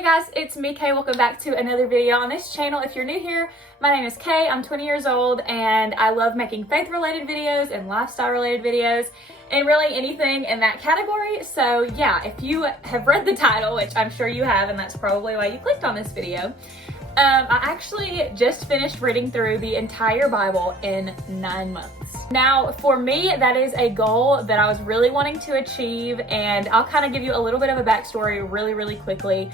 Hey guys, it's me, Kay. Welcome back to another video on this channel. If you're new here, my name is Kay. I'm 20 years old and I love making faith-related videos and lifestyle-related videos and really anything in that category. So yeah, if you have read the title, which I'm sure you have, and that's probably why you clicked on this video, I actually just finished reading through the entire Bible in 9 months. Now, for me, that is a goal that I was really wanting to achieve, and I'll kind of give you a little bit of a backstory really quickly.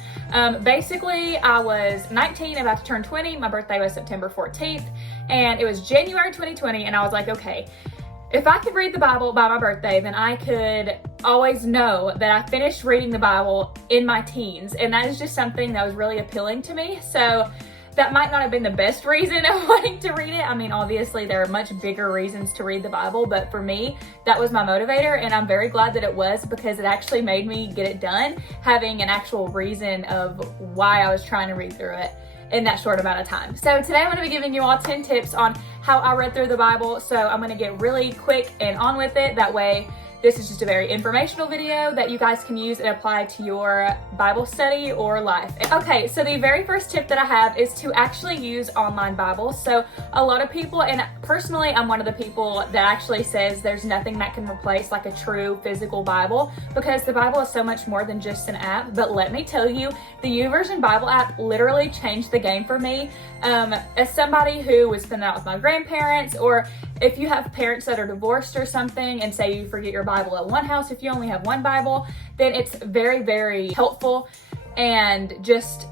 Basically, I was 19, about to turn 20. My birthday was September 14th, and it was January 2020, and I was like, okay, if I could read the Bible by my birthday, then I could always know that I finished reading the Bible in my teens. And that is just something that was really appealing to me. So that might not have been the best reason of wanting to read it. I mean, obviously there are much bigger reasons to read the Bible, but for me, that was my motivator. And I'm very glad that it was, because it actually made me get it done, having an actual reason of why I was trying to read through it in that short amount of time. So today I'm going to be giving you all 10 tips on how I read through the Bible. So I'm going to get really quick and on with it. That way, this is just a very informational video that you guys can use and apply to your Bible study or life. Okay, so the very first tip that I have is to actually use online Bibles. So a lot of people, and personally I'm one of the people that actually says there's nothing that can replace like a true physical Bible, because the Bible is so much more than just an app. But let me tell you, the YouVersion Bible app literally changed the game for me. As somebody who was spending out with my grandparents, or if you have parents that are divorced or something and say you forget your Bible at one house, if you only have one Bible, then it's very helpful, and just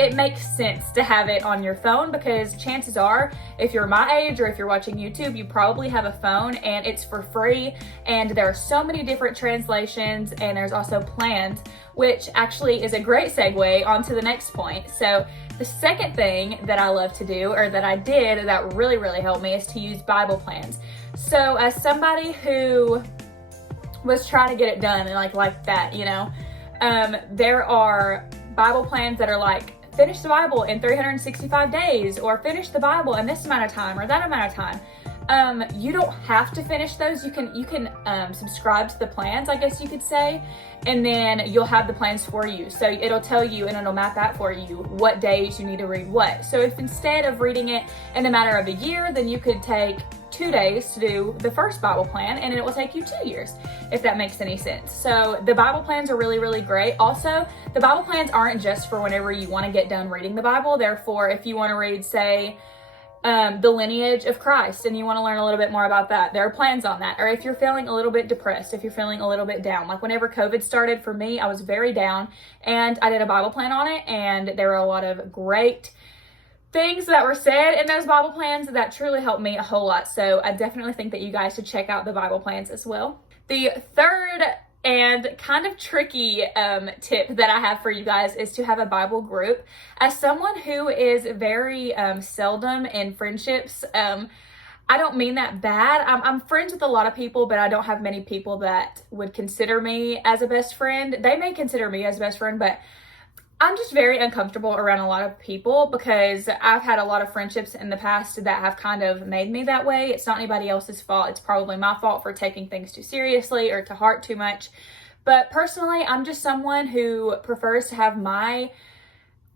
it makes sense to have it on your phone, because chances are, if you're my age or if you're watching YouTube, you probably have a phone and it's for free, and there are so many different translations, and there's also plans, which actually is a great segue onto the next point. So the second thing that I love to do, or that I did that really helped me, is to use Bible plans. So as somebody who was trying to get it done and like that, you know, there are Bible plans that are like, finish the Bible in 365 days, or finish the Bible in this amount of time or that amount of time. You don't have to finish those. You can subscribe to the plans, I guess you could say, and then you'll have the plans for you. So it'll tell you, and it'll map out for you what days you need to read what. So if instead of reading it in a matter of a year, then you could take 2 days to do the first Bible plan, and it will take you 2 years, if that makes any sense. So the Bible plans are really great. Also, the Bible plans aren't just for whenever you want to get done reading the Bible. Therefore, if you want to read, say, the lineage of Christ, and you want to learn a little bit more about that, there are plans on that. Or if you're feeling a little bit depressed, if you're feeling a little bit down, like whenever COVID started, for me, I was very down, and I did a Bible plan on it, and there were a lot of great things that were said in those Bible plans that truly helped me a whole lot. So I definitely think that you guys should check out the Bible plans as well. The third and kind of tricky tip that I have for you guys is to have a Bible group. As someone who is very seldom in friendships, I don't mean that bad. I'm friends with a lot of people, but I don't have many people that would consider me as a best friend. They may consider me as a best friend, but I'm just very uncomfortable around a lot of people, because I've had a lot of friendships in the past that have kind of made me that way. It's not anybody else's fault. It's probably my fault for taking things too seriously or to heart too much. But personally, I'm just someone who prefers to have my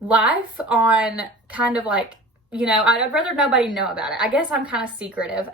life on kind of like, you know, I'd rather nobody know about it. I guess I'm kind of secretive.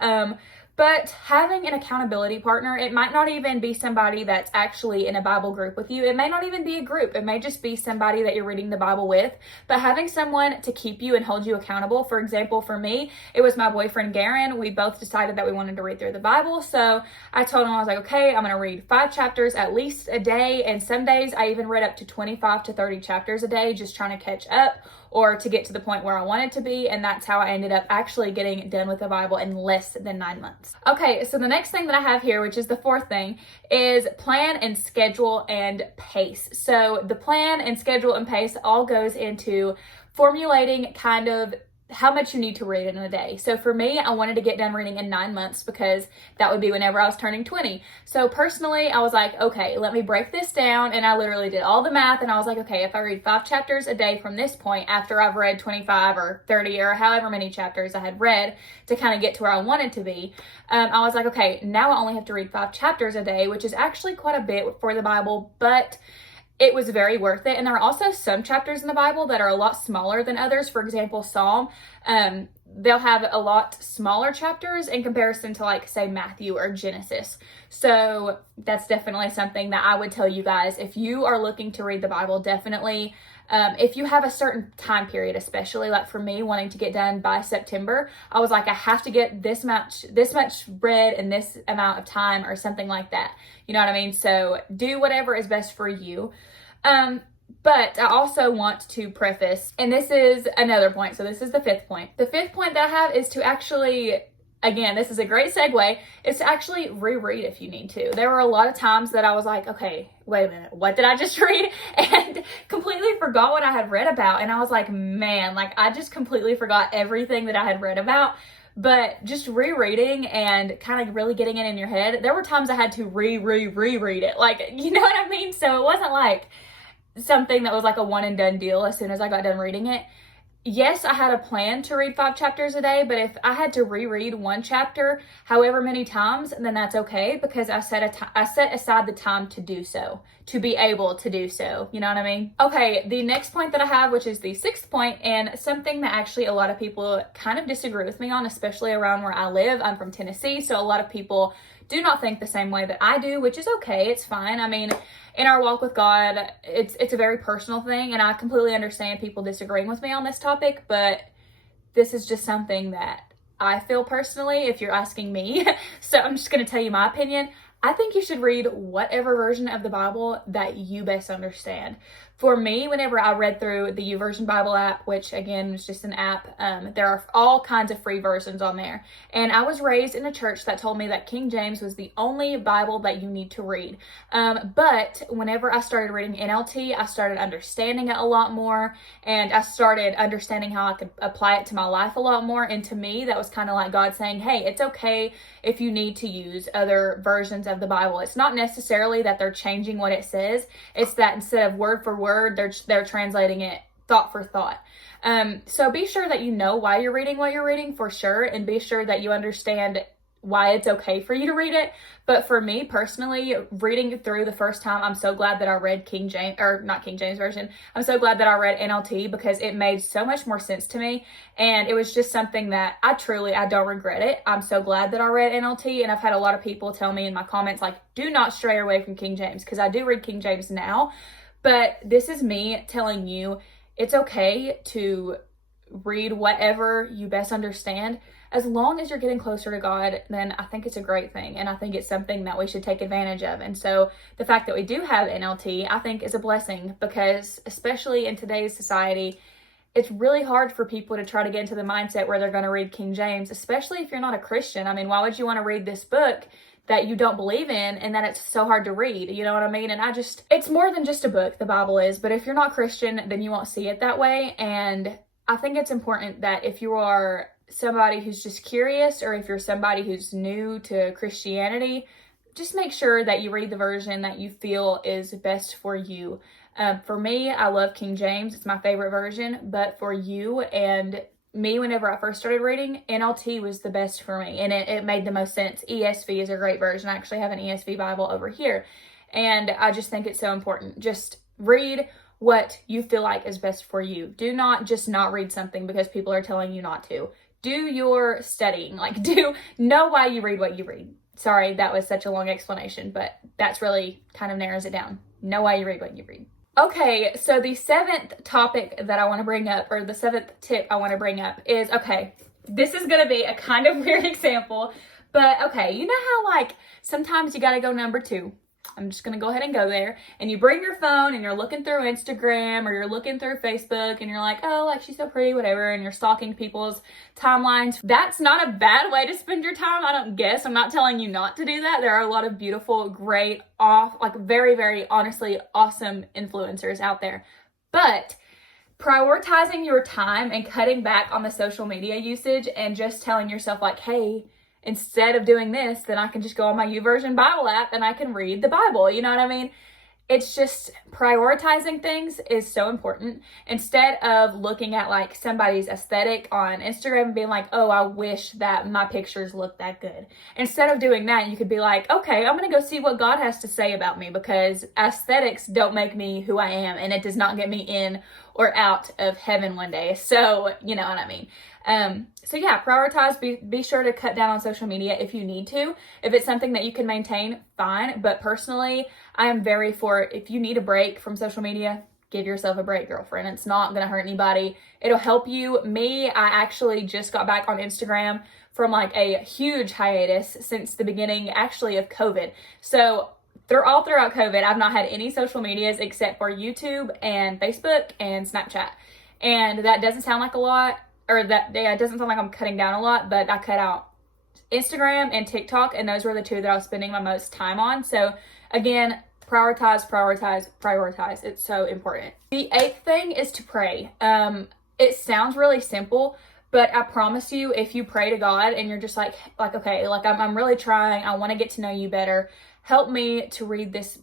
But having an accountability partner, it might not even be somebody that's actually in a Bible group with you. It may not even be a group. It may just be somebody that you're reading the Bible with. But having someone to keep you and hold you accountable. For example, for me, it was my boyfriend, Garen. We both decided that we wanted to read through the Bible. So I told him, I was like, okay, I'm going to read 5 chapters at least a day. And some days I even read up to 25 to 30 chapters a day, just trying to catch up or to get to the point where I wanted to be. And that's how I ended up actually getting done with the Bible in less than 9 months. Okay, so the next thing that I have here, which is the fourth thing, is plan and schedule and pace. So the plan and schedule and pace all goes into formulating kind of how much you need to read in a day. So for me, I wanted to get done reading in 9 months, because that would be whenever I was turning 20. So personally, I was like, okay, let me break this down. And I literally did all the math, and I was like, okay, if I read 5 chapters a day from this point, after I've read 25 or 30 or however many chapters I had read to kind of get to where I wanted to be, I was like, okay, now I only have to read 5 chapters a day, which is actually quite a bit for the Bible, but it was very worth it. And there are also some chapters in the Bible that are a lot smaller than others. For example, Psalm, they'll have a lot smaller chapters in comparison to, like, say, Matthew or Genesis. So that's definitely something that I would tell you guys. If you are looking to read the Bible, definitely, if you have a certain time period, especially like for me, wanting to get done by September, I was like, I have to get this much read in this amount of time or something like that. You know what I mean? So do whatever is best for you. But I also want to preface, and this is another point. So this is the fifth point. The fifth point that I have is to actually, again, this is a great segue, is to actually reread if you need to. There were a lot of times that I was like, okay, wait a minute, what did I just read? And completely forgot what I had read about. And I was like, man, like I just completely forgot everything that I had read about. But just rereading and kind of really getting it in your head, there were times I had to reread it. Like, you know what I mean? So it wasn't like something that was like a one and done deal as soon as I got done reading it. Yes, I had a plan to read 5 chapters a day, but if I had to reread one chapter however many times, then that's okay, because I set aside the time to do so, to be able to do so. You know what I mean? Okay, the next point that I have, which is the 6th point, and something that actually a lot of people kind of disagree with me on, especially around where I live. I'm from Tennessee, so a lot of people do not think the same way that I do, which is okay. It's fine. I mean, in our walk with God, it's a very personal thing, and I completely understand people disagreeing with me on this topic, but this is just something that I feel personally, if you're asking me. So I'm just going to tell you my opinion. I think you should read whatever version of the Bible that you best understand. For me, whenever I read through the YouVersion Bible app, which again is just an app, there are all kinds of free versions on there. And I was raised in a church that told me that King James was the only Bible that you need to read. But whenever I started reading NLT, I started understanding it a lot more, and I started understanding how I could apply it to my life a lot more. And to me, that was kind of like God saying, hey, it's okay if you need to use other versions of the Bible. It's not necessarily that they're changing what it says. It's that instead of word for word, they're translating it thought for thought. So be sure that you know why you're reading what you're reading, for sure, and be sure that you understand why it's okay for you to read it. But for me personally, reading through the first time, I'm so glad that I read not King James Version. I'm so glad that I read NLT, because it made so much more sense to me. And it was just something that I don't regret it. I'm so glad that I read NLT. And I've had a lot of people tell me in my comments, like, do not stray away from King James, because I do read King James now. But this is me telling you, it's okay to read whatever you best understand. As long as you're getting closer to God, then I think it's a great thing. And I think it's something that we should take advantage of. And so the fact that we do have NLT, I think is a blessing, because especially in today's society, it's really hard for people to try to get into the mindset where they're going to read King James, especially if you're not a Christian. I mean, why would you want to read this book that you don't believe in and that it's so hard to read? You know what I mean? And it's more than just a book, the Bible is, but if you're not Christian, then you won't see it that way. And I think it's important that if you are somebody who's just curious, or if you're somebody who's new to Christianity, just make sure that you read the version that you feel is best for you. For me, I love King James. It's my favorite version. But for you and me, whenever I first started reading, NLT was the best for me, and it made the most sense. ESV is a great version. I actually have an ESV Bible over here, and I just think it's so important. Just read what you feel like is best for you. Do not just not read something because people are telling you not to. Do your studying. Know why you read what you read. Sorry, that was such a long explanation, but that's really kind of narrows it down. Know why you read what you read. Okay, so the 7th topic that I want to bring up, or the 7th tip I want to bring up is, okay, this is going to be a kind of weird example, but okay, you know how sometimes you got to go number 2. I'm just going to go ahead and go there, and you bring your phone and you're looking through Instagram or you're looking through Facebook and you're like, oh, she's so pretty, whatever, and you're stalking people's timelines. That's not a bad way to spend your time, I don't guess. I'm not telling you not to do that. There are a lot of beautiful, great, very, very honestly awesome influencers out there. But prioritizing your time and cutting back on the social media usage and just telling yourself hey, instead of doing this, then I can just go on my YouVersion Bible app and I can read the Bible. You know what I mean? it's just prioritizing things is so important. Instead of looking at like somebody's aesthetic on Instagram and being like, oh, I wish that my pictures looked that good. Instead of doing that, you could be like, okay, I'm going to go see what God has to say about me, because aesthetics don't make me who I am, and it does not get me in or out of heaven one day. So, you know what I mean? So yeah, prioritize, be sure to cut down on social media if you need to. If it's something that you can maintain, fine. But personally, I am very for, if you need a break from social media, give yourself a break, girlfriend. It's not going to hurt anybody. It'll help you. Me, I actually just got back on Instagram from like a huge hiatus since the beginning, actually, of COVID. So all throughout COVID, I've not had any social medias except for YouTube and Facebook and Snapchat. And that doesn't sound like a lot, or that it doesn't sound like I'm cutting down a lot, but I cut out Instagram and TikTok, and those were the two that I was spending my most time on. So again, prioritize. It's so important. The 8th thing is to pray. It sounds really simple, but I promise you, if you pray to God and you're just like, okay, like I'm really trying, I want to get to know you better. Help me to read this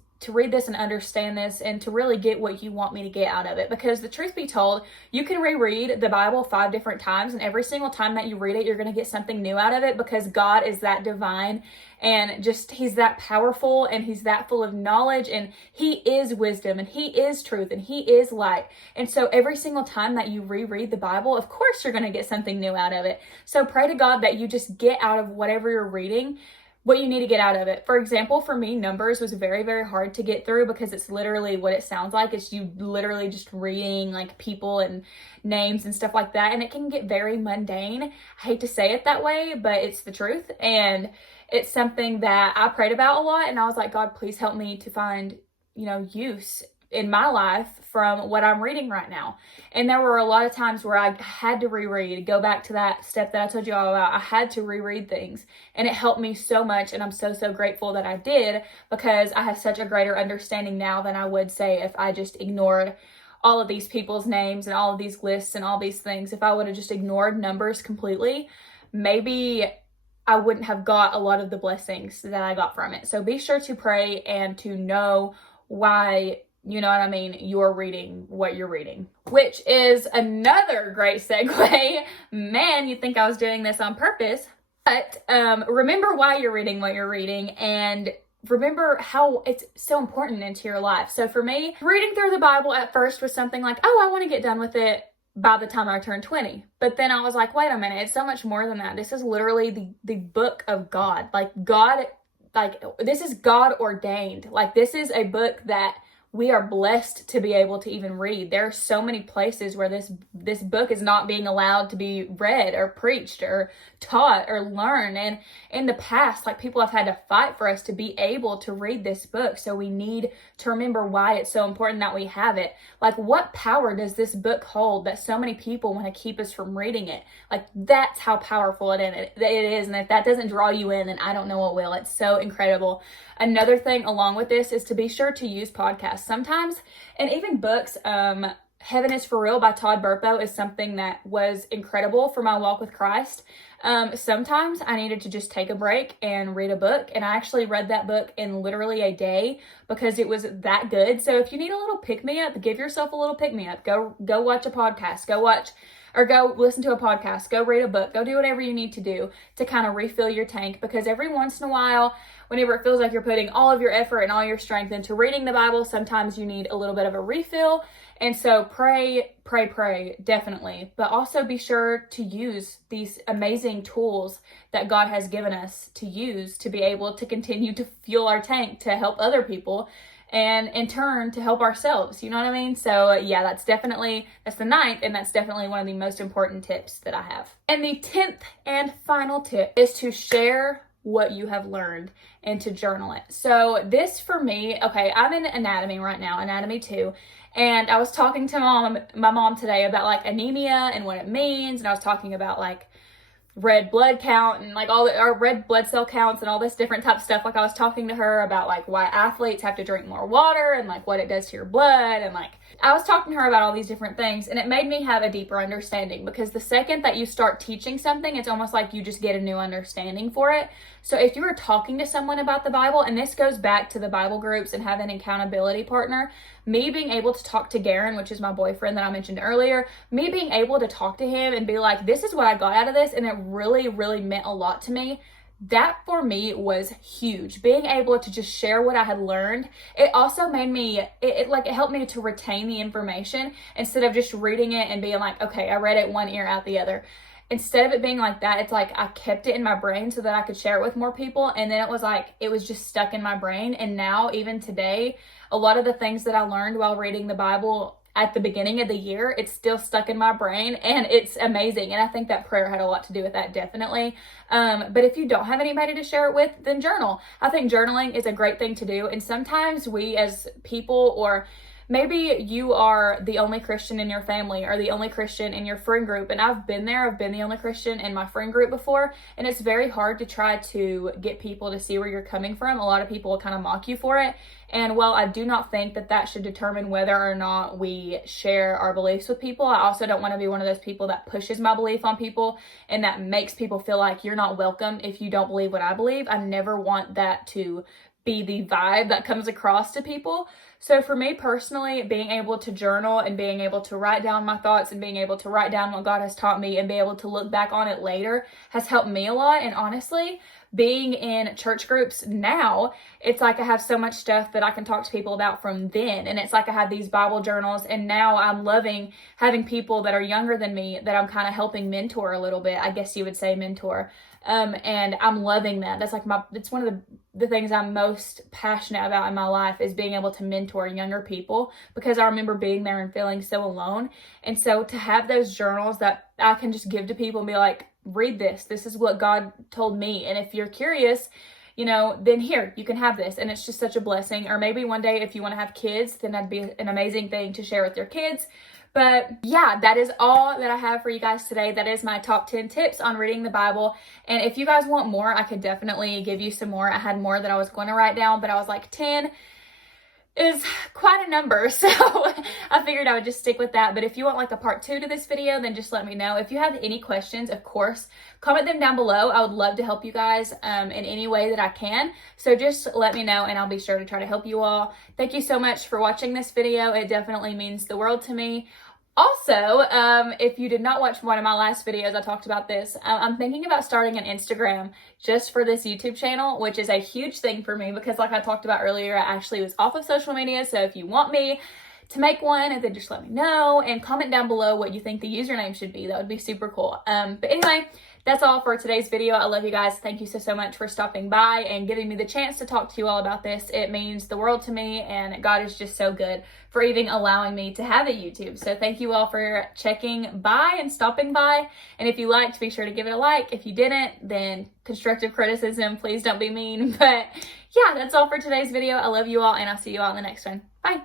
and understand this, and to really get what you want me to get out of it. Because the truth be told, you can reread the Bible 5 different times, and every single time that you read it, you're going to get something new out of it, because God is that divine, and just he's that powerful, and he's that full of knowledge, and he is wisdom, and he is truth, and he is light. And so every single time that you reread the Bible, of course you're going to get something new out of it. So pray to God that you just get out of whatever you're reading what you need to get out of it. For example, for me, Numbers was very, very hard to get through, because it's literally what it sounds like. It's you literally just reading like people and names and stuff like that. And it can get very mundane. I hate to say it that way, but it's the truth. And it's something that I prayed about a lot. And I was like, God, please help me to find, use in my life from what I'm reading right now. And there were a lot of times where I had to reread, go back to that step that I told you all about. I had to reread things, and it helped me so much. And I'm so, so grateful that I did, because I have such a greater understanding now than I would say if I just ignored all of these people's names and all of these lists and all these things. If I would have just ignored Numbers completely, maybe I wouldn't have got a lot of the blessings that I got from it. So be sure to pray and to know why, you know what I mean, you're reading what you're reading. Which is another great segue. Man, you'd think I was doing this on purpose. But remember why you're reading what you're reading, and remember how it's so important into your life. So for me, reading through the Bible at first was something like, oh, I want to get done with it by the time I turn 20. But then I was like, wait a minute, it's so much more than that. This is literally the book of God. This is God ordained. Like, this is a book that we are blessed to be able to even read. There are so many places where this book is not being allowed to be read or preached or taught or learned. And in the past, like, people have had to fight for us to be able to read this book. So we need to remember why it's so important that we have it. Like, what power does this book hold that so many people want to keep us from reading it? Like, that's how powerful it is. And if that doesn't draw you in, then I don't know what will. It's so incredible. Another thing along with this is to be sure to use podcasts sometimes, and even books. Heaven is for Real by Todd Burpo is something that was incredible for my walk with Christ. Sometimes I needed to just take a break and read a book, and I actually read that book in literally a day because it was that good. So if you need a little pick-me-up, give yourself a little pick-me-up. Go watch a podcast. Go listen to a podcast. Go read a book. Go do whatever you need to do to kind of refill your tank, because every once in a while, whenever it feels like you're putting all of your effort and all your strength into reading the Bible, sometimes you need a little bit of a refill. And so pray, definitely. But also be sure to use these amazing tools that God has given us to use to be able to continue to fuel our tank to help other people, and in turn to help ourselves. You know what I mean? So yeah, that's the 9th, and that's definitely one of the most important tips that I have. And the 10th and final tip is to share what you have learned and to journal it. So this for me, okay, I'm in anatomy right now, anatomy 2. And I was talking to my mom today about like anemia and what it means. And I was talking about like red blood count and like our red blood cell counts and all this different type of stuff. Like, I was talking to her about like why athletes have to drink more water and like what it does to your blood, and like I was talking to her about all these different things, and it made me have a deeper understanding, because the second that you start teaching something, it's almost like you just get a new understanding for it. So if you were talking to someone about the Bible, and this goes back to the Bible groups and having an accountability partner, me being able to talk to Garen, which is my boyfriend that I mentioned earlier, me being able to talk to him and be like, this is what I got out of this, and it really, really meant a lot to me. That for me was huge. Being able to just share what I had learned. It also made me, it helped me to retain the information instead of just reading it and being like, okay, I read it one ear out the other. Instead of it being like that, it's like I kept it in my brain so that I could share it with more people. And then it was like, it was just stuck in my brain. And now, even today, a lot of the things that I learned while reading the Bible at the beginning of the year, it's still stuck in my brain, and it's amazing. And I think that prayer had a lot to do with that, definitely. But if you don't have anybody to share it with, then journal. I think journaling is a great thing to do. And sometimes we as people, or maybe you are the only Christian in your family or the only Christian in your friend group. And I've been there. I've been the only Christian in my friend group before. And it's very hard to try to get people to see where you're coming from. A lot of people will kind of mock you for it. And while I do not think that that should determine whether or not we share our beliefs with people, I also don't want to be one of those people that pushes my belief on people and that makes people feel like you're not welcome if you don't believe what I believe. I never want that to be the vibe that comes across to people. So for me personally, being able to journal and being able to write down my thoughts and being able to write down what God has taught me and be able to look back on it later has helped me a lot. And honestly, being in church groups now, it's like I have so much stuff that I can talk to people about from then. And it's like I had these Bible journals, and now I'm loving having people that are younger than me that I'm kind of helping mentor a little bit. I guess you would say mentor. And I'm loving that. That's like it's one of the things I'm most passionate about in my life, is being able to mentor younger people, because I remember being there and feeling so alone. And so to have those journals that I can just give to people and be like, read this. This is what God told me. And if you're curious, then here, you can have this. And it's just such a blessing. Or maybe one day if you want to have kids, then that'd be an amazing thing to share with your kids. But yeah, that is all that I have for you guys today. That is my top 10 tips on reading the Bible. And if you guys want more, I could definitely give you some more. I had more that I was going to write down, but I was like, 10 is quite a number. So I figured I would just stick with that. But if you want like a part 2 to this video, then just let me know. If you have any questions, of course, comment them down below. I would love to help you guys in any way that I can. So just let me know and I'll be sure to try to help you all. Thank you so much for watching this video. It definitely means the world to me. Also, if you did not watch one of my last videos, I talked about this. I'm thinking about starting an Instagram just for this YouTube channel, which is a huge thing for me because like I talked about earlier, I actually was off of social media. So if you want me to make one, then just let me know and comment down below what you think the username should be. That would be super cool. But anyway, that's all for today's video. I love you guys. Thank you so much for stopping by and giving me the chance to talk to you all about this. It means the world to me, and God is just so good for even allowing me to have a YouTube. So thank you all for checking by and stopping by. And if you liked, be sure to give it a like. If you didn't, then constructive criticism, please don't be mean. But yeah, that's all for today's video. I love you all, and I'll see you all in the next one. Bye.